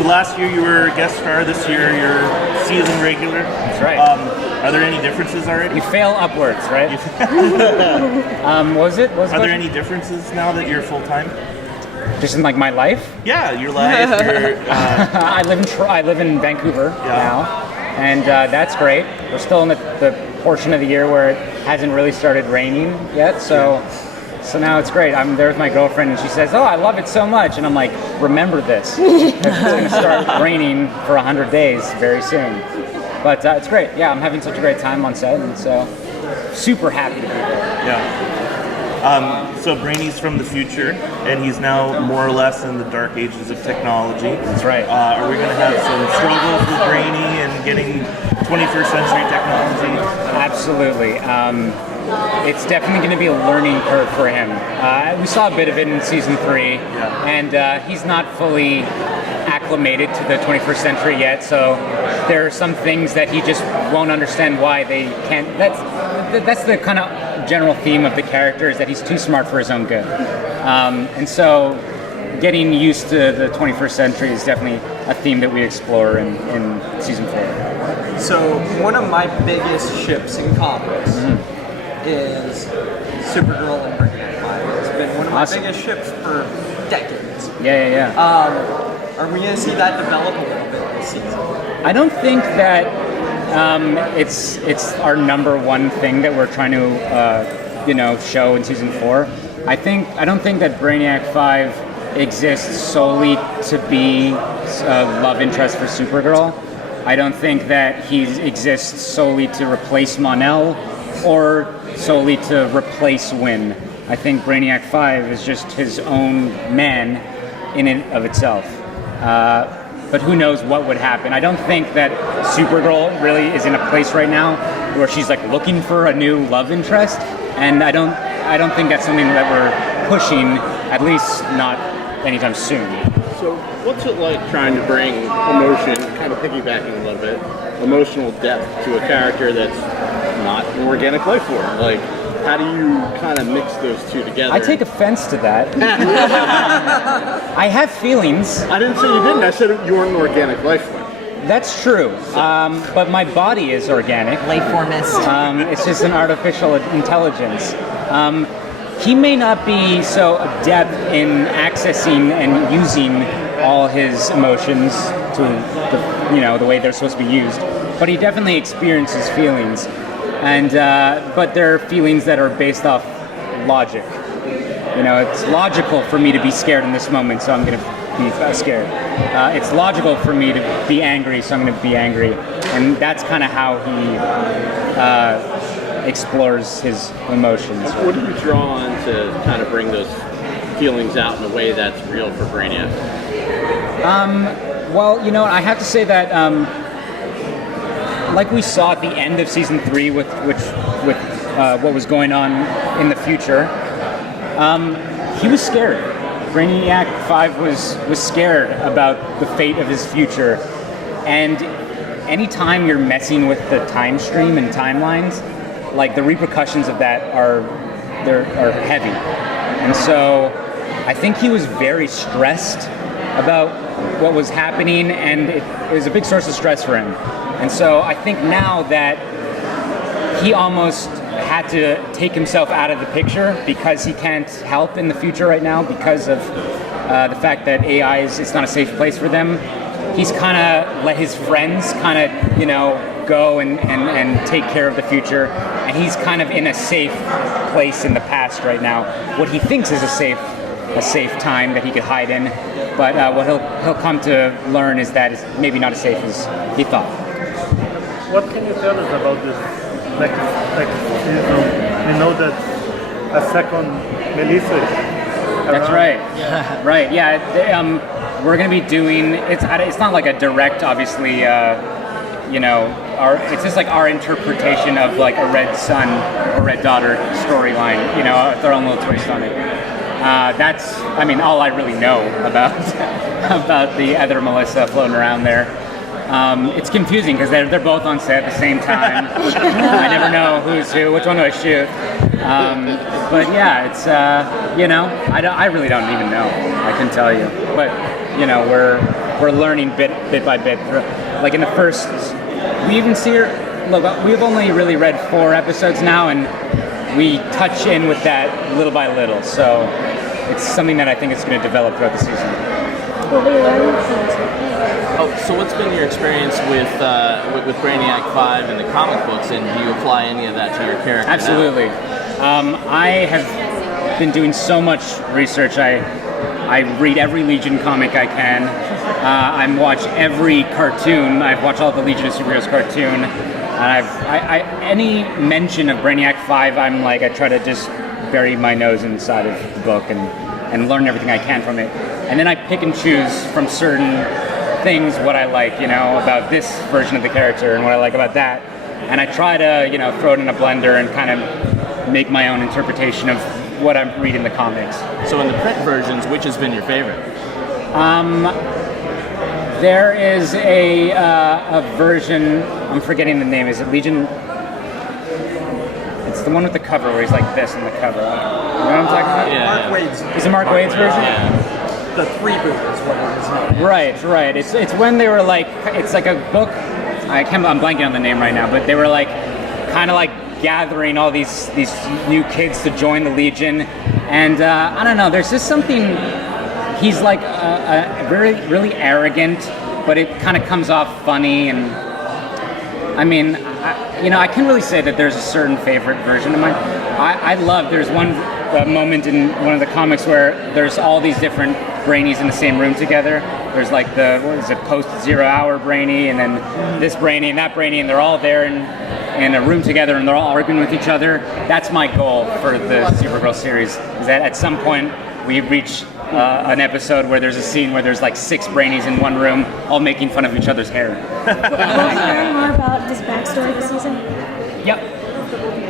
So last year you were a guest star. This year you're season regular. That's right. Are there any differences already? You fail upwards, right? What was it? Are there any differences now that you're full time? Just in like my life? Yeah, your life. I live in Vancouver now, and that's great. We're still in the portion of the year where it hasn't really started raining yet, so now it's great. I'm there with my girlfriend, and she says, "Oh, I love it so much," and I'm like, "Remember this, 'cause it's going to start raining for 100 days very soon." But it's great. Yeah, I'm having such a great time on set, and so super happy to be there. Yeah. So Brainy's from the future, and he's now more or less in the dark ages of technology. That's right. Are we going to have some struggles with Brainy and getting 21st century technology? Absolutely. It's definitely going to be a learning curve for him. We saw a bit of it in season 3, and he's not fully acclimated to the 21st century yet, so there are some things that he just won't understand why they can't. That's the kind of general theme of the character, is that he's too smart for his own good. And so getting used to the 21st century is definitely a theme that we explore in season 4. So one of my biggest ships in comics is Supergirl and Brainiac-5. It's been one of my biggest ships for decades. Yeah. Are we going to see that develop a little bit this season? I don't think that it's our number one thing that we're trying to show in season 4. I don't think that Brainiac-5 exists solely to be a love interest for Supergirl. I don't think that he exists solely to replace Mon-El or solely to replace Winn. I think Brainiac-5 is just his own man in and of itself. But who knows what would happen. I don't think that Supergirl really is in a place right now where she's like looking for a new love interest, and I don't think that's something that we're pushing, at least not anytime soon. So what's it like trying to bring emotion, kind of piggybacking a little bit, emotional depth to a character that's not an organic life form? Like, how do you kind of mix those two together? I take offense to that. I have feelings. I didn't say you didn't. I said you weren't an organic life form. That's true. But my body is organic. Life formist. It's just an artificial intelligence. He may not be so adept in accessing and using all his emotions to the way they're supposed to be used, but he definitely experiences feelings. And but they're feelings that are based off logic. It's logical for me to be scared in this moment, so I'm going to be scared. It's logical for me to be angry, so I'm going to be angry. And that's kind of how he explores his emotions. What do you draw on to kind of bring those feelings out in a way that's real for Brainiac? Well, I have to say that like we saw at the end of season 3 with what was going on in the future, he was scared. Brainiac-5 was scared about the fate of his future, and anytime you're messing with the time stream and timelines, like the repercussions of that are heavy. And so I think he was very stressed about what was happening, and it was a big source of stress for him. And so I think now that he almost had to take himself out of the picture because he can't help in the future right now because of the fact that AI it's not a safe place for them. He's kind of let his friends kind of go and take care of the future, and he's kind of in a safe place in the past right now. What he thinks is a safe time that he could hide in, but what he'll come to learn is that it's maybe not as safe as he thought. What can you tell us about this? We know that a second Melissa. That's right. Yeah. Right. Yeah. We're going to be doing. It's not like a direct, obviously. It's just like our interpretation of like a red son or red daughter storyline. Their own little twist on it. That's. All I really know about the other Melissa floating around there. It's confusing because they're both on set at the same time. I never know who's who, which one do I shoot. But yeah, it's I really don't even know. I can tell you, but we're learning bit by bit. Like in the first, we even see her. Look, we've only really read 4 episodes now, and we touch in with that little by little. So it's something that I think is going to develop throughout the season. What were you learning from this? Oh, so what's been your experience with Brainiac-5 and the comic books, and do you apply any of that to your character? Absolutely. I have been doing so much research. I read every Legion comic I can. I watch every cartoon. I've watched all the Legion of Superheroes cartoon. And any mention of Brainiac-5, I'm like, I try to just bury my nose inside of the book and learn everything I can from it. And then I pick and choose from certain things what I like, about this version of the character and what I like about that. And I try to, throw it in a blender and kind of make my own interpretation of what I'm reading in the comics. So in the print versions, which has been your favorite? There is a version, I'm forgetting the name, is it Legion? It's the one with the cover where he's like this in the cover. You know what I'm talking about? Yeah. Mark Waid's. Is it Mark Waid's version? Yeah. The 3-boot is what it is known as. Right. It's when they were like, it's like a book, I'm blanking on the name right now, but they were like, kind of like gathering all these new kids to join the Legion. And I don't know, there's just something, he's like very, really arrogant, but it kind of comes off funny. And I mean, I can't really say that there's a certain favorite version of mine. There's one moment in one of the comics where there's all these different Brainies in the same room together. There's like post-0 hour Brainy, and then this Brainy and that Brainy, and they're all there in a room together, and they're all arguing with each other. That's my goal for the Supergirl series, is that at some point we reach an episode where there's a scene where there's like 6 Brainies in one room, all making fun of each other's hair. Will we learn more about this backstory this season? Yep.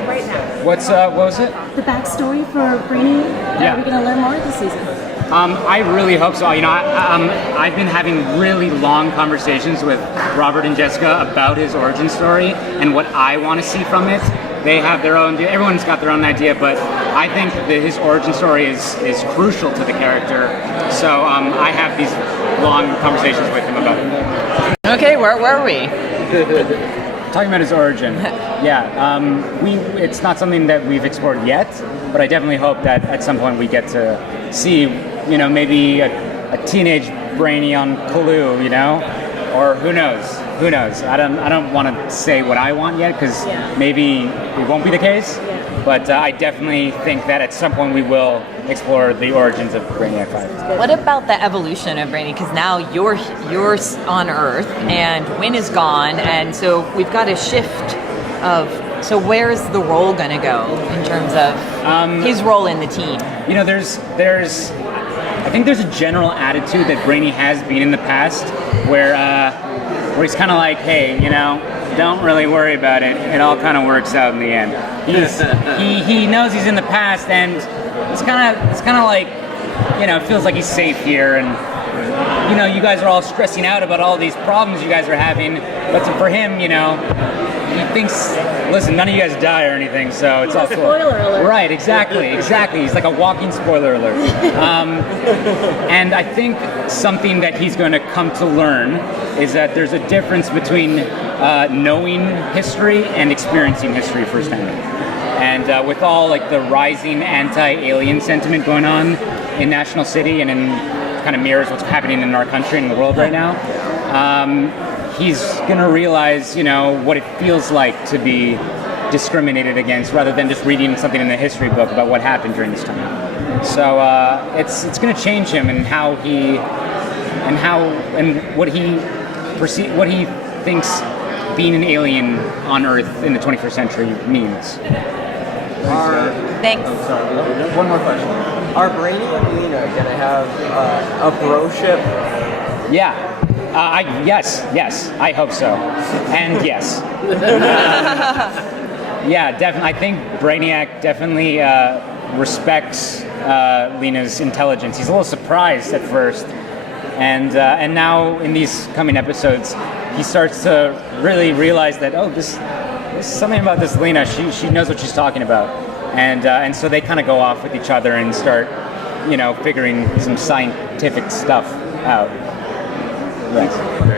Right now. What was it? The backstory for Brainy? Yeah. Are we going to learn more this season? I really hope so. I've been having really long conversations with Robert and Jessica about his origin story and what I want to see from it. They have their own, everyone's got their own idea, but I think that his origin story is crucial to the character. So I have these long conversations with him about it. Okay, where were we? Talking about his origin. Yeah, it's not something that we've explored yet, but I definitely hope that at some point we get to see, maybe a teenage Brainy on Calloo, or who knows? Who knows? I don't want to say what I want yet, because maybe it won't be the case. But I definitely think that at some point we will explore the origins of Brainiac-5. What about the evolution of Brainy? Because now you're on Earth and Wynn is gone, and so we've got a shift of. So where's the role going to go in terms of his role in the team? I think there's a general attitude that Brainy has been in the past, where he's kind of like, hey, don't really worry about it. It all kind of works out in the end. He knows he's in the past, and it's kind of like, it feels like he's safe here, and you guys are all stressing out about all these problems you guys are having, but for him, he thinks, listen, none of you guys die or anything, so it's all cool. Spoiler alert. Right, exactly. He's like a walking spoiler alert. And I think something that he's going to come to learn is that there's a difference between knowing history and experiencing history firsthand. And with all like the rising anti-alien sentiment going on in National City, and in kind of mirrors what's happening in our country and the world right now, he's gonna realize, what it feels like to be discriminated against, rather than just reading something in the history book about what happened during this time. So it's gonna change him and what he thinks being an alien on Earth in the 21st century means. Thanks. One more question. Are Brainy and Lena gonna have a bro ship? Yeah. Yes, I hope so. And yes. Yeah, definitely. I think Brainiac definitely respects Lena's intelligence. He's a little surprised at first, and now in these coming episodes, he starts to really realize that there's something about this Lena. She knows what she's talking about, and so they kind of go off with each other and start, figuring some scientific stuff out. Thanks.